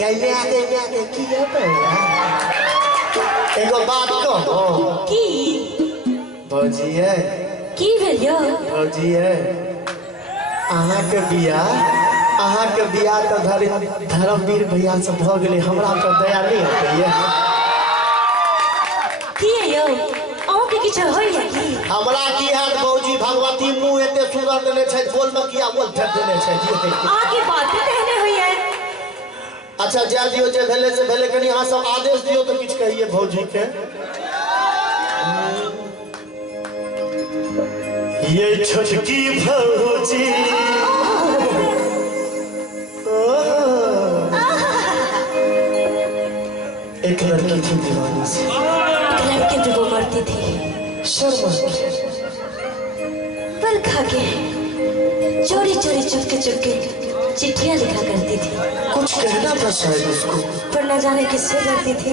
गैले आके की होता है एगो बात कहो की भौजी है की भेलियो भौजी है अहाँ के बियाह तो धर्मवीर भैया से भ गेले हमरा तो दया नहीं होइए की यो अहू के किछ होइया की हमरा की हाल भौजी भगवती मुंह एते सुंदर देले छै बोल में किया बोल फेंक देले छै जी आगे बात कहने होइया अच्छा जा दियो जे भेले से भेले कनी अहाँ सब आदेश दियो तो किछ कहिए भौजी के ये छोटकी भौजी एक लड़की थी दीवानी से लड़के पे वो मरती थी शर्मा पर खा के चोरी चोरी चुपके चुपके चिट्ठियां लिखा करती थी कुछ कहना था शायद उसको पर न जाने किससे डरती थी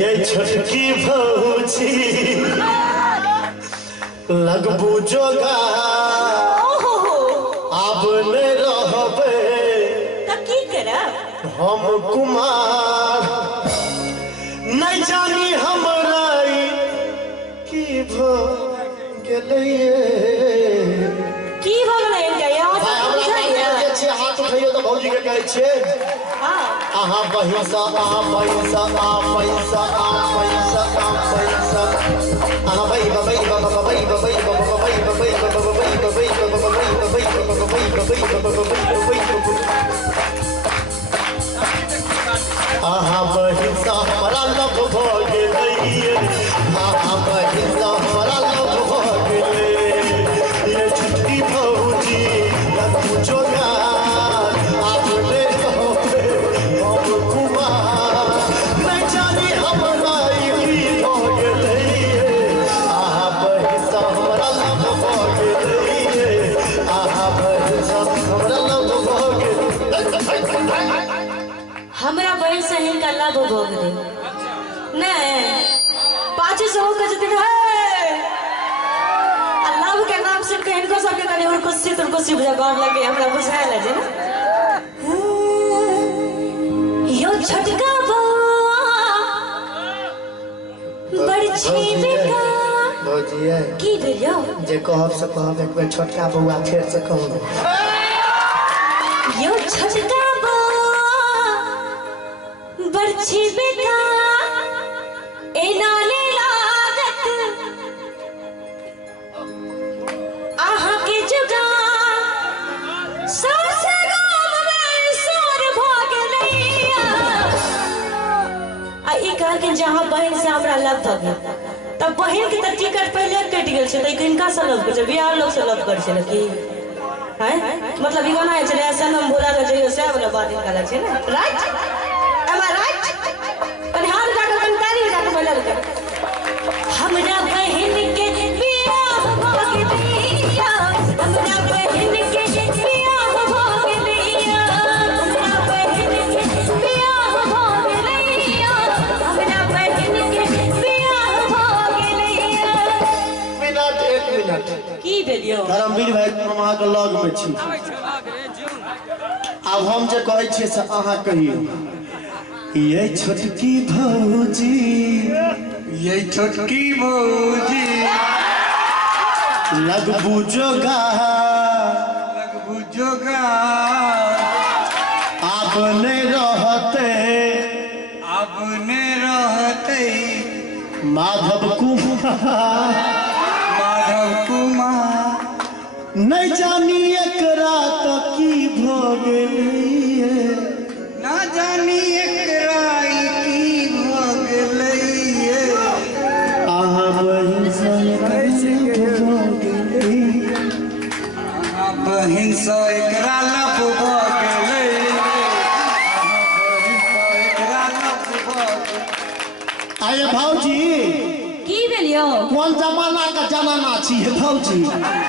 ये छोटकी भौजी लगबू जोगा अब ने रहबे त की करब हम कुमार नहीं जानी हमरा की भ गेलैये की भ गेलै इनका यहाँ से हमरा जे छै हाथ उठैयो त भौजी के कहै छियै हां आहा पैसा आहा पैसा आहा पैसा आहा पैसा आहा पैसा आहा भाई भाई भाई भाई भाई आहा पैसा हमारा लव भ गेलै आहा पैसा हमारा लव भ गेलै ये छुट्टी भौजी लगबू जोगा आपने होबे हम कुमार नहीं जानी हमरा की भ गेलै आहा पैसा हमारा लव भ गेलै आहा पैसा हमारा लव भ गेलै हमरा बहन से हिनका लाभ भ गेलै नहीं पाछे से होकर जतिन है अल्लाह के नाम से इनको सब के तनी और कुछ बुझा गौर लगे हमरा बुझाए लगे ना यो छटका बड़छी बेका भौजी है की भेलियो जे कहब से कहब एक बेर छोटका बौआ फेर से कहब यो छटका बड़छी बेका एनाने लागत आहा के जुगा सास गाम में सोर भाग लैया आ ई कह के जहां बहन से हमरा लव भ गेल तब बहन के त टिकट पहले कट गेल छै त किनका से लव कर छै बिहार लोग से लव कर छै की हैं मतलब ई गाना छै सनम बोला के जइयो से वाला बात निकाला छै ना राइट am I right हार जाकर कंतारी हो जाकर बोला हमरा बहन के बियाह भ गेलिया हमरा बहन के बियाह भ गेलिया हमरा बहन के बियाह भ गेलिया हमरा बहन के बियाह भ गेलिया मिनट एक मिनट की भेलियो धर्मवीर भाई हम अहाँ के लग में छी अब हम जे कहै छियै से अहाँ कहियौ ये छोटकी भौजी लगबू जोगा आपने रहते माधव कुमार नहीं जानी एक रात की भ गेलिए ना जानी एकरा की भ गेलैये आहा बहिन से एकरा लप भ गेलै आये भौजी की भेलियो कौन जमाना का जमाना छी भौजी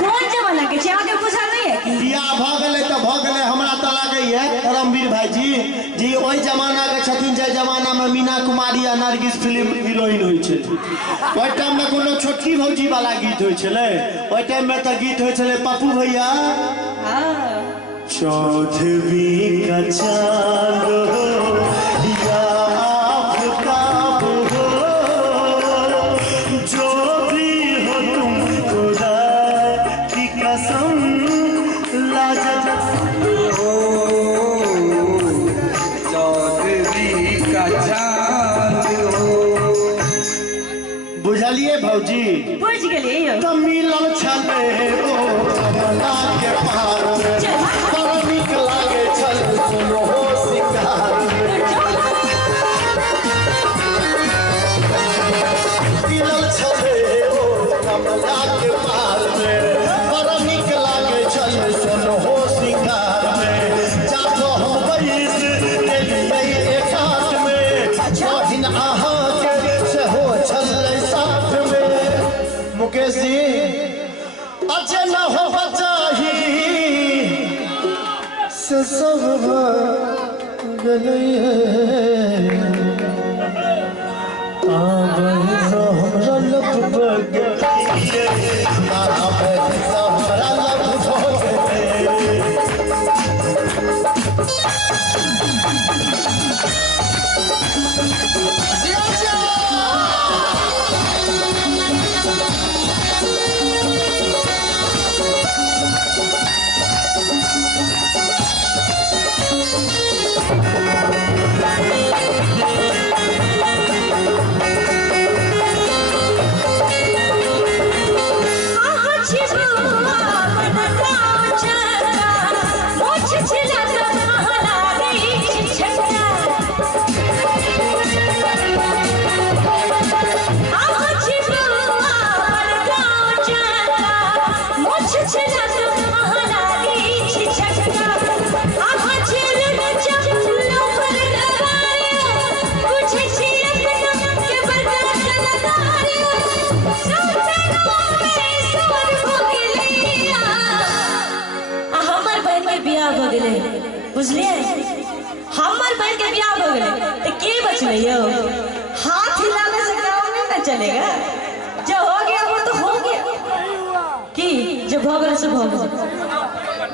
कौन जमाना के छै आगे पूछा नहीं है की बियाह भ गेलै त भ गेलै हमरा त लागैया धर्मवीर भाईजी जी ओई जमाना के छथिन जे जमाना में मीना कुमारी आ नरगिस फिल्म हीरोइन होई छै ओई टाइम में कोनो छोटकी भौजी वाला गीत होई छलै ओई टाइम में त गीत होई छलै पप्पू भैया चौदहवीं का चांद हो या आफताब हो, जो भी हो तुम खुदा की कसम लाजवाब ओ चौदहवीं का चांद हो। बुझलिए भौजी? बुझ गेलिए। तो मिलल छले ओ कमला के पार में, बड़ नीक लागे छल सुनो सिंगार में। मिलल छले ओ कमला के पार में, बड़ नीक लागे छल सुनो सिंगार में। जातो हम बैस गेलियै एकांत में, बहिन अहाँ के सेहो छलै साथ में। मुकेश जी अजय न हो बचाही से सब गलई है, आवन से हमरा लब बगलिए, आवन से हमरा लब बगलिए। बुझलिए? हमर बहन के बियाह हो गए तो के बचले यो? हाथ हिलाने से काम नहीं ना चलेगा। जो हो गया वो तो हो गया। कि जो हो गए से हो गए,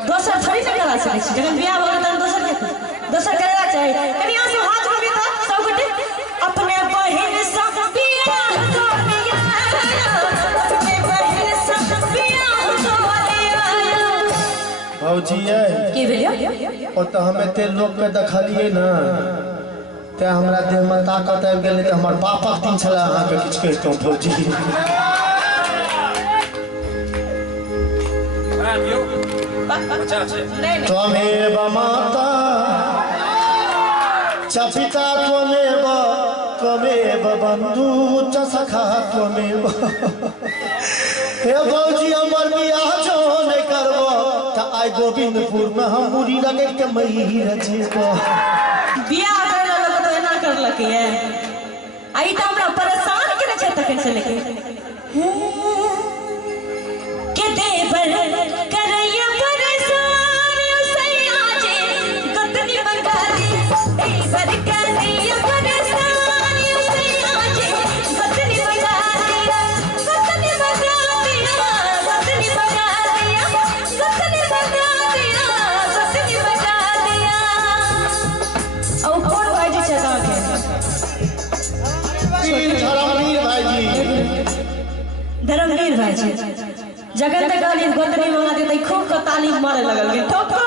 दोसर थोड़ी ना करा सके छी। जब बियाह हो गए तो दोसर करेगा चाहिए। कनी यहाँ से हाथ हो गया था सब गोटे अपने बहन सब बियाह को लिया, अपने बहन सब बियाह को लिया। भौजी है की भेलियो? और तो हम एते लोग के देखलिए ना, ते हमरा देह में ताकत आबि गेलै। तो हमर पापा दिन छला अहाँ के किछ कहितौ भौजी। त्वमेव माता च पिता त्वमेव, त्वमेव बंधु च सखा त्वमेव। हे भौजी हमर बियाह जो नहीं करबो त आइ गोविंदपुर में हम मुरी लगे के मही रजेबो। बियाह करला लोग तो एना करलक है। आई त हमरा परेशान करे छै तखन से लेके के देवर करैया परेशान सैया जे गतनी बंगाली। देवर करैया परेशान सैया जे गतनी बंगाली, गतनी बंगाली, गतनी बंगाली, गतनी बंगाली, गतनी बंगाली। औ कोन बाजी छै ताके? धर्मवीर भाईजी। धर्मवीर भाईजी जगन तक गाली गोतनी मंगा दे त खूब क ताली मारे लगल के ठोको।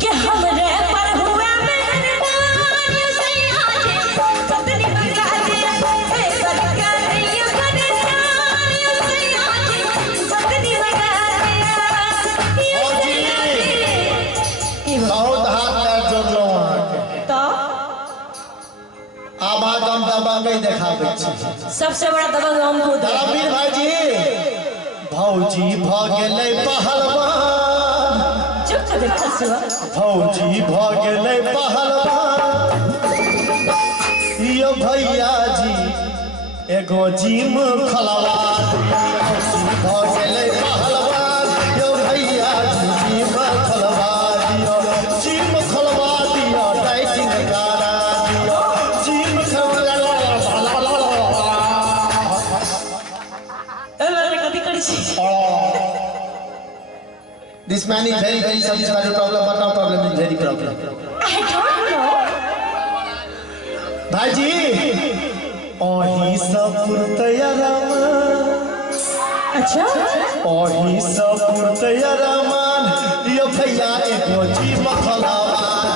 के हमरे पर हुआ मेहरबान सैया जे गतनी बंगाली। हे बरकरिया परेशान सैया जे गतनी बंगाली। बहुत हाथ पैर जोड़लो अहाँ के। तो आब हम दबंगई देखाबै छी। सबसे बड़ा दबंग हम खुद। धर्मवीर भाईजी भौजी भ गेलै पहलवान, चुप कर देखा सुआ। भौजी भ गेलै पहलवान। यो भैया जी एगो जिम खोलवा दिया। भौजी भ गेलै पहलवान, यो भैया जी जिम खोलवा दिया। जिम खोलवा दिया, डाइटिंग करा दिया। जिम खोलवा कर छी This man is very satisfied with problem, but our problem is very problem. I don't know. भाईजी ओही सब पुरतया रामान अच्छा ओही सब पुरतया रामान यो भैया एगो जी मखलावान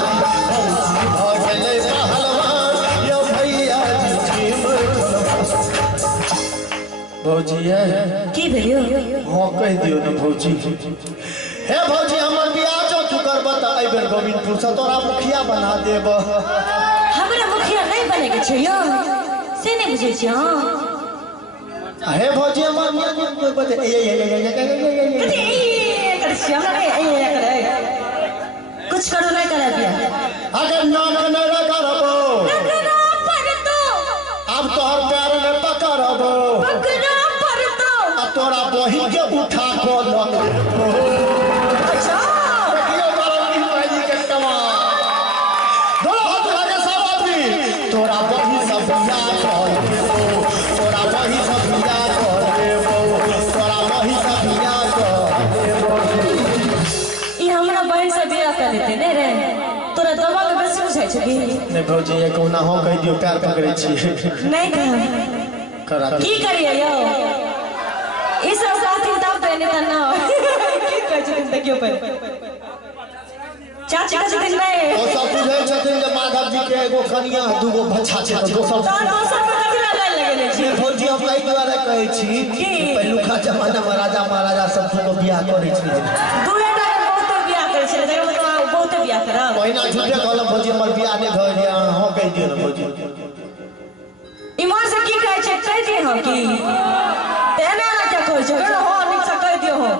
भौजी भ गेलै पहलवान यो भैया जी मखलावान भौजी की भेलियो हाँ कह दियो ना भौजी हे भौजी हमर बियाह जो तू करब त एहि बेर गोविंदपुर से तोरा मुखिया बना देब हमरा मुखिया नहीं बने के छै यो से नहीं बुझै छी हां हे भौजी हमर बियाह जो बते कथी कर छी हमरा ए करे कुछ करो नहीं करे बियाह अगर नाक न करबो पर तो अब तोहर पैर में पकड़बो पकड़ा पर तो आ तोरा बहिन के उठा को लग अच्छा देखियो बारह भाईजी के कमाल दोनों हाथ लगा सब आदमी तोरा बहिन सब बियाह कर देबो तोरा बहिन सब बियाह कर देबो तोरा बहिन सब बियाह कर देबो ई हमरा बहन से बियाह कर देते ने रे तोरा दवा के बेसी बुझाइ छै की नहीं भौजी ये कोना हो कह दियो पैर पकड़े छी नहीं करा की करिए यो ई सब साथी दाब देने त ना की कहै छै देखियो पे चाची का दिन नहीं ओ सब बुझै छथिन जे माधव जी के एगो कनिया दूगो बच्चा छै त दोसर दोसर पे कथि लगा लगेले छी भौजी हम एहि दुआरे कहै छी पहिलुका जमाना में राजा महाराजा सब दूगो बियाह करै छलै दूए टा के बहुत बियाह करे छै देखो मतलब बहुत बियाह करब पहिना झूठे कहलम भौजी हमर बियाह नहीं भइल है हां कह दियो ना भौजी ईमान से की कहै छै कह दे हम की तेने ना क्या कहै छै हो निक से कह दियो हो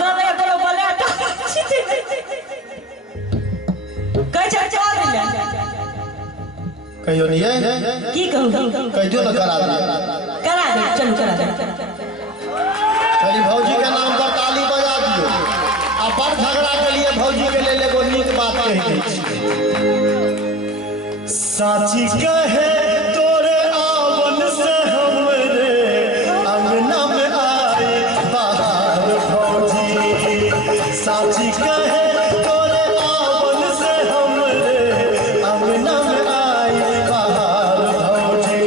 जाने कोनो बोले कहै छै चल दिले कहियो नहीं है की कहूं कह दियो ना करा दे चलो करा दे कनी भौजी के नाम पर ताली बजा दियो आ बड़ झगड़ा के लिए भौजी के लेल एगो नीक बात कह दै छी साची कहे तोरे आवन से हमरे अंगना में आए बाहर भौजी साची कहे तोरे आवन से हमरे अंगना में आए बाहर भौजी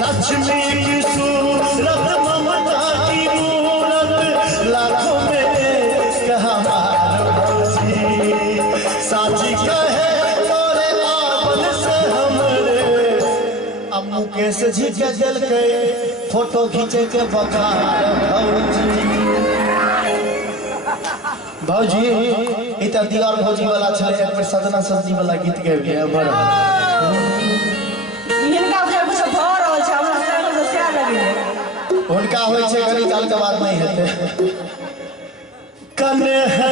लक्ष्मी की सूरत ममता की मूरत लाखों में एक हमार भौजी साची कहे तोरे आवन से हमरे अब मुकेश जी के दिल के फोटो खींचे के बकार भौजी ई त दिवार भौजी वाला छले एक बेर सजना सब्जी वाला गीत गबे बड़ इनका कुछ भ रहल छै हमरा साथ से से लगे उनका होय छै कनी काल के बाद नहीं हेते कने है